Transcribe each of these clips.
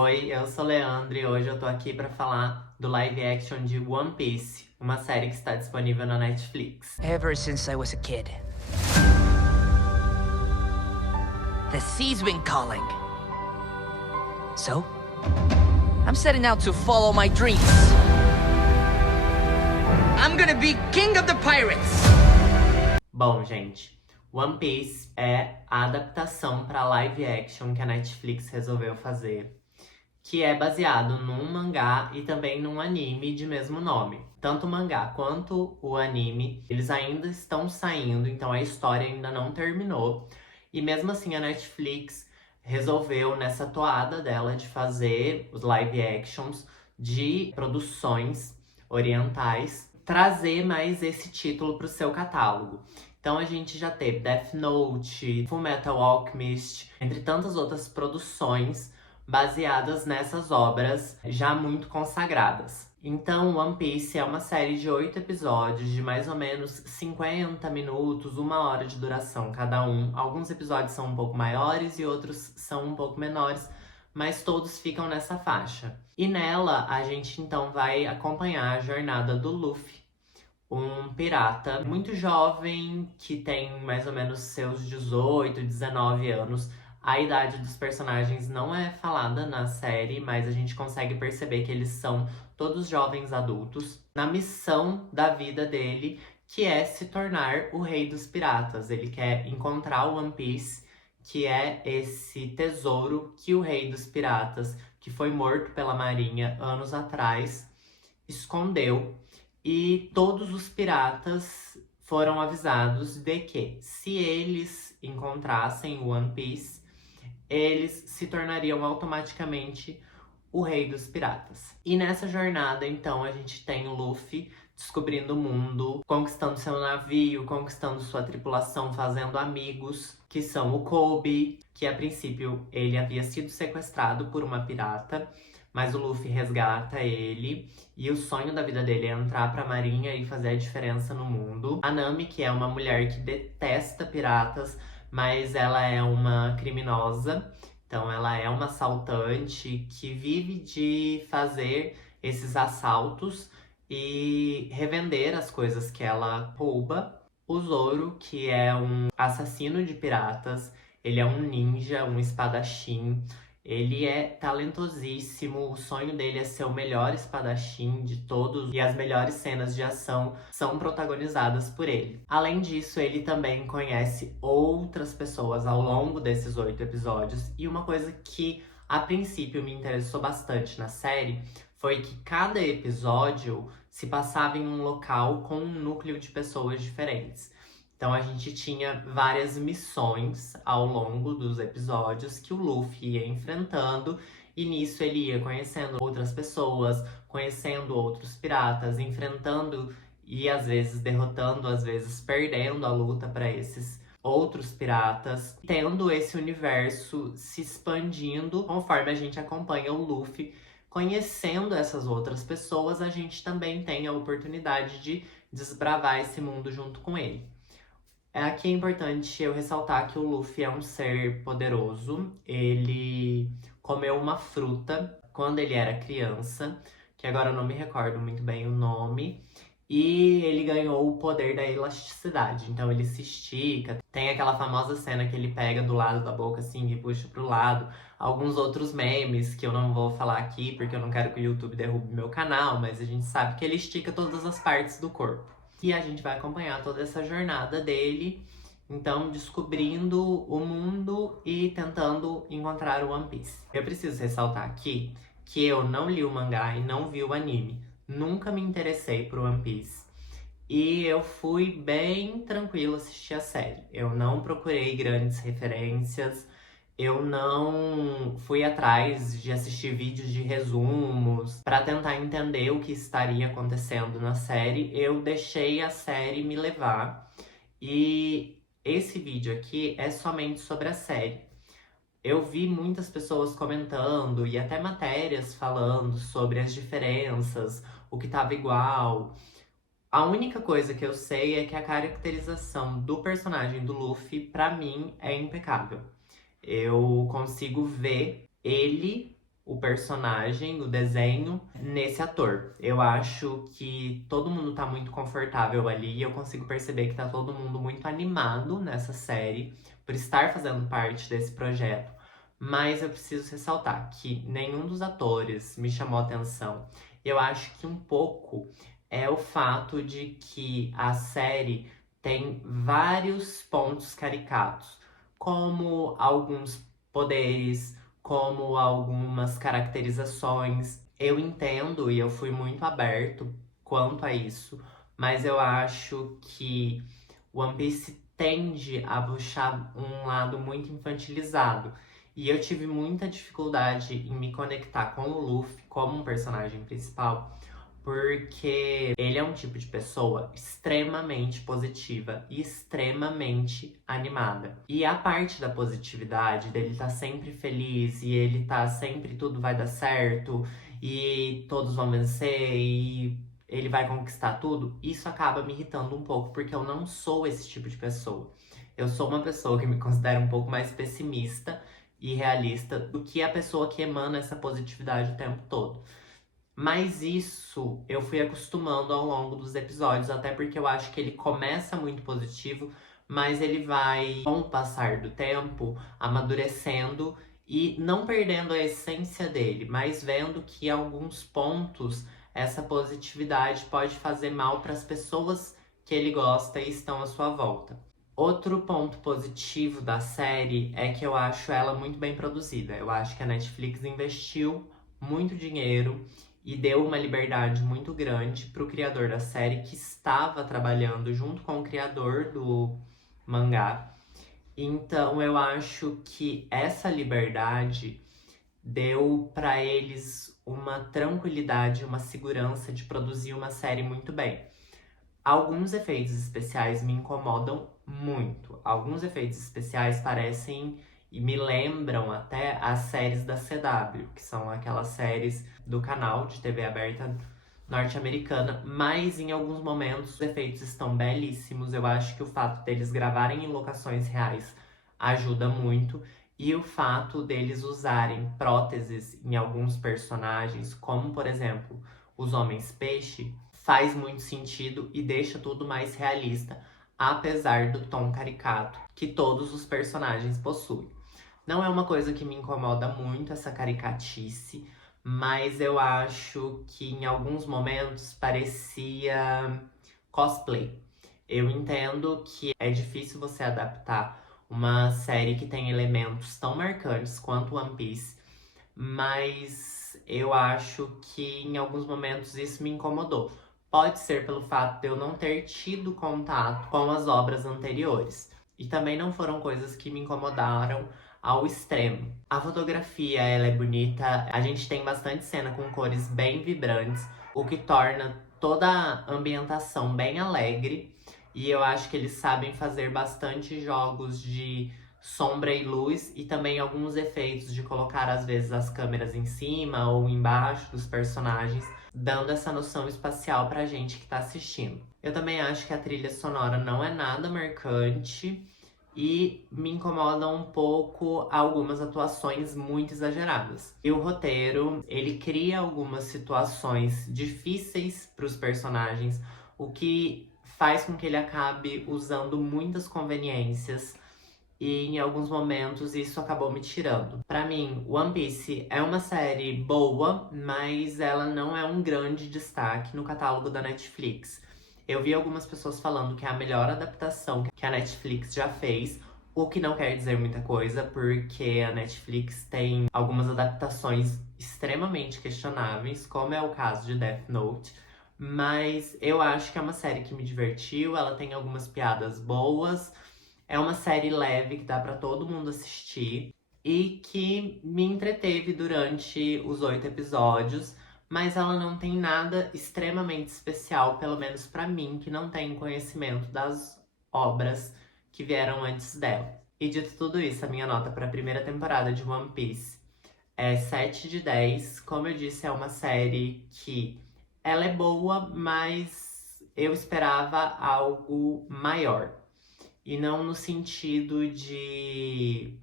Oi, eu sou Leandro e hoje eu tô aqui pra falar do live action de One Piece, uma série que está disponível na Netflix. Ever since I was a kid, the sea's been calling. So, I'm setting out to follow my dreams. I'm gonna be king of the pirates! Bom, gente, One Piece é a adaptação para live action que a Netflix resolveu fazer, que é baseado num mangá e também num anime de mesmo nome. Tanto o mangá quanto o anime, eles ainda estão saindo, então a história ainda não terminou. E mesmo assim a Netflix resolveu, nessa toada dela de fazer os live actions de produções orientais, trazer mais esse título para o seu catálogo. Então a gente já teve Death Note, Fullmetal Alchemist, entre tantas outras produções baseadas nessas obras já muito consagradas. Então, One Piece é uma série de 8 episódios de mais ou menos 50 minutos, 1 hora de duração cada um. Alguns episódios são um pouco maiores e outros são um pouco menores, mas todos ficam nessa faixa. E nela, a gente então vai acompanhar a jornada do Luffy, um pirata muito jovem que tem mais ou menos seus 18, 19 anos. A idade dos personagens não é falada na série, mas a gente consegue perceber que eles são todos jovens adultos na missão da vida dele, que é se tornar o rei dos piratas. Ele quer encontrar o One Piece, que é esse tesouro que o rei dos piratas, que foi morto pela marinha anos atrás, escondeu. E todos os piratas foram avisados de que, se eles encontrassem o One Piece, eles se tornariam automaticamente o rei dos piratas. E nessa jornada, então, a gente tem o Luffy descobrindo o mundo, conquistando seu navio, conquistando sua tripulação, fazendo amigos, que são o Kobe, que a princípio ele havia sido sequestrado por uma pirata, mas o Luffy resgata ele, e o sonho da vida dele é entrar pra marinha e fazer a diferença no mundo. A Nami, que é uma mulher que detesta piratas, mas ela é uma criminosa, então ela é uma assaltante que vive de fazer esses assaltos e revender as coisas que ela rouba. O Zoro, que é um assassino de piratas, ele é um ninja, um espadachim. Ele é talentosíssimo, o sonho dele é ser o melhor espadachim de todos e as melhores cenas de ação são protagonizadas por ele. Além disso, ele também conhece outras pessoas ao longo desses 8 episódios, e uma coisa que a princípio me interessou bastante na série foi que cada episódio se passava em um local com um núcleo de pessoas diferentes. Então a gente tinha várias missões ao longo dos episódios que o Luffy ia enfrentando, e nisso ele ia conhecendo outras pessoas, conhecendo outros piratas, enfrentando e às vezes derrotando, às vezes perdendo a luta para esses outros piratas, tendo esse universo se expandindo conforme a gente acompanha o Luffy. Conhecendo essas outras pessoas, a gente também tem a oportunidade de desbravar esse mundo junto com ele. Aqui é importante eu ressaltar que o Luffy é um ser poderoso. Ele comeu uma fruta quando ele era criança, que agora eu não me recordo muito bem o nome, e ele ganhou o poder da elasticidade. Então ele se estica, tem aquela famosa cena que ele pega do lado da boca assim e puxa pro lado. Alguns outros memes que eu não vou falar aqui porque eu não quero que o YouTube derrube meu canal, mas a gente sabe que ele estica todas as partes do corpo. E a gente vai acompanhar toda essa jornada dele, então descobrindo o mundo e tentando encontrar o One Piece. Eu preciso ressaltar aqui que eu não li o mangá e não vi o anime. Nunca me interessei por One Piece. E eu fui bem tranquilo assistir a série. Eu não procurei grandes referências. Eu não fui atrás de assistir vídeos de resumos para tentar entender o que estaria acontecendo na série. Eu deixei a série me levar. E esse vídeo aqui é somente sobre a série. Eu vi muitas pessoas comentando e até matérias falando sobre as diferenças, o que estava igual. A única coisa que eu sei é que a caracterização do personagem do Luffy, pra mim, é impecável. Eu consigo ver ele o personagem, o desenho, nesse ator. Eu acho que todo mundo tá muito confortável ali e eu consigo perceber que tá todo mundo muito animado nessa série por estar fazendo parte desse projeto. Mas eu preciso ressaltar que nenhum dos atores me chamou a atenção. Eu acho que um pouco é o fato de que a série tem vários pontos caricatos, como alguns poderes, como algumas caracterizações. Eu entendo e eu fui muito aberto quanto a isso, mas eu acho que One Piece tende a puxar um lado muito infantilizado. E eu tive muita dificuldade em me conectar com o Luffy como um personagem principal, porque ele é um tipo de pessoa extremamente positiva e extremamente animada. E a parte da positividade, dele tá sempre feliz e ele tá sempre tudo vai dar certo e todos vão vencer e ele vai conquistar tudo, isso acaba me irritando um pouco, porque eu não sou esse tipo de pessoa. Eu sou uma pessoa que me considera um pouco mais pessimista e realista do que a pessoa que emana essa positividade o tempo todo. Mas isso eu fui acostumando ao longo dos episódios, até porque eu acho que ele começa muito positivo, mas ele vai, com o passar do tempo, amadurecendo e não perdendo a essência dele, mas vendo que em alguns pontos essa positividade pode fazer mal para as pessoas que ele gosta e estão à sua volta. Outro ponto positivo da série é que eu acho ela muito bem produzida. Eu acho que a Netflix investiu muito dinheiro e deu uma liberdade muito grande para o criador da série, que estava trabalhando junto com o criador do mangá. Então eu acho que essa liberdade deu para eles uma tranquilidade, uma segurança de produzir uma série muito bem. Alguns efeitos especiais me incomodam muito. Alguns efeitos especiais parecem e me lembram até as séries da CW, que são aquelas séries do canal de TV aberta norte-americana, mas em alguns momentos os efeitos estão belíssimos. Eu acho que o fato deles gravarem em locações reais ajuda muito. E o fato deles usarem próteses em alguns personagens, como por exemplo os Homens-Peixe, faz muito sentido e deixa tudo mais realista, apesar do tom caricato que todos os personagens possuem. Não é uma coisa que me incomoda muito, essa caricatice, mas eu acho que em alguns momentos parecia cosplay. Eu entendo que é difícil você adaptar uma série que tem elementos tão marcantes quanto One Piece, mas eu acho que em alguns momentos isso me incomodou. Pode ser pelo fato de eu não ter tido contato com as obras anteriores. E também não foram coisas que me incomodaram ao extremo. A fotografia, ela é bonita, a gente tem bastante cena com cores bem vibrantes, o que torna toda a ambientação bem alegre. E eu acho que eles sabem fazer bastante jogos de sombra e luz e também alguns efeitos de colocar às vezes as câmeras em cima ou embaixo dos personagens, dando essa noção espacial pra gente que tá assistindo. Eu também acho que a trilha sonora não é nada marcante e me incomodam um pouco algumas atuações muito exageradas. E o roteiro, ele cria algumas situações difíceis para os personagens, o que faz com que ele acabe usando muitas conveniências e em alguns momentos isso acabou me tirando. Pra mim, One Piece é uma série boa, mas ela não é um grande destaque no catálogo da Netflix. Eu vi algumas pessoas falando que é a melhor adaptação que a Netflix já fez, o que não quer dizer muita coisa, porque a Netflix tem algumas adaptações extremamente questionáveis, como é o caso de Death Note. Mas eu acho que é uma série que me divertiu, ela tem algumas piadas boas, é uma série leve que dá pra todo mundo assistir e que me entreteve durante os 8 episódios, mas ela não tem nada extremamente especial, pelo menos pra mim, que não tem conhecimento das obras que vieram antes dela. E dito tudo isso, a minha nota para a primeira temporada de One Piece é 7 de 10. Como eu disse, é uma série que ela é boa, mas eu esperava algo maior. E não no sentido de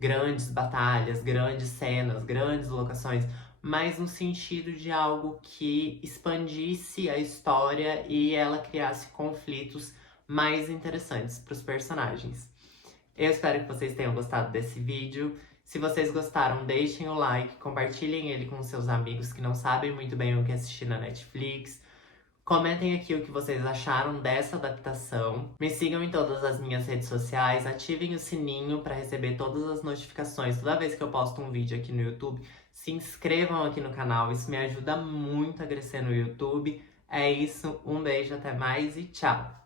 grandes batalhas, grandes cenas, grandes locações, mas no sentido de algo que expandisse a história e ela criasse conflitos mais interessantes para os personagens. Eu espero que vocês tenham gostado desse vídeo. Se vocês gostaram, deixem o like, compartilhem ele com seus amigos que não sabem muito bem o que assistir na Netflix. Comentem aqui o que vocês acharam dessa adaptação. Me sigam em todas as minhas redes sociais, ativem o sininho para receber todas as notificações toda vez que eu posto um vídeo aqui no YouTube. Se inscrevam aqui no canal, isso me ajuda muito a crescer no YouTube. É isso, um beijo, até mais e tchau!